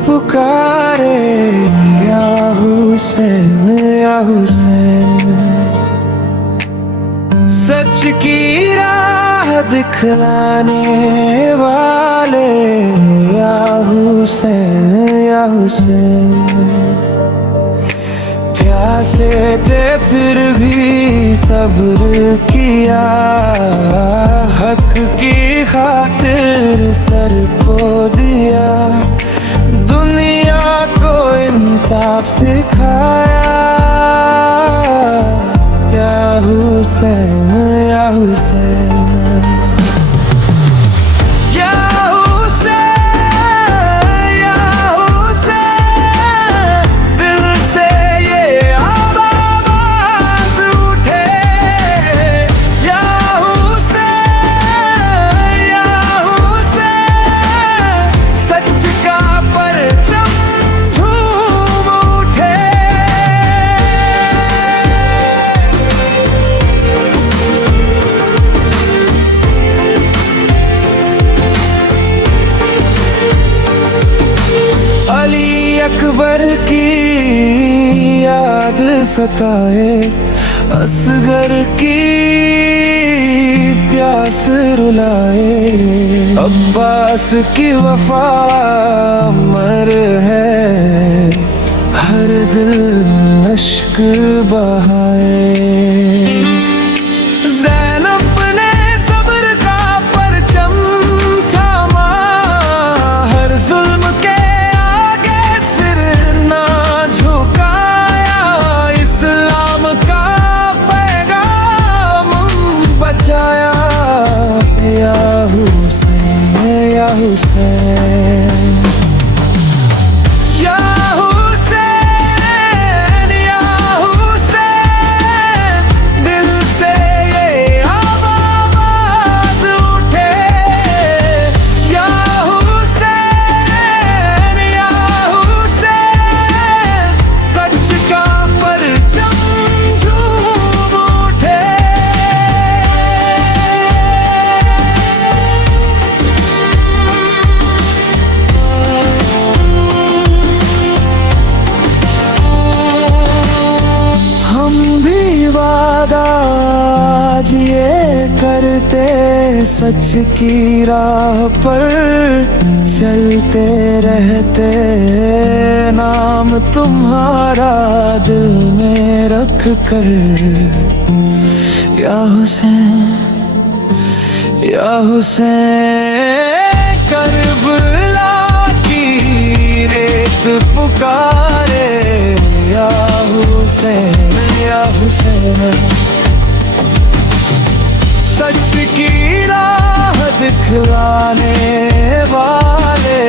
पुकारे, या हुसैन या हुसैन। सच की राह दिखलाने वाले, या हुसैन या हुसैन। प्यासे थे फिर भी सब्र किया, हक की खातिर सर को दिया। दुनिया को इंसाफ सिखाया, या हुसैन या हुसैन। अकबर की याद सताए, असगर की प्यास रुलाए। अब्बास की वफा अमर है, हर दिल अश्क बहाए। या हुसैन या हुसैन। या हुसैन या हुसैन, दिल से ये आवाज उठे। या हुसैन या हुसैन, सच का परचम झूम उठे। आज ये करते, सच की राह पर चलते रहते। नाम तुम्हारा दिल में रख कर, या हुसैन या हुसैन। करबला की रेत पुकारे, या हुसैन या हुसैन। सच की राह दिखलाने वाले,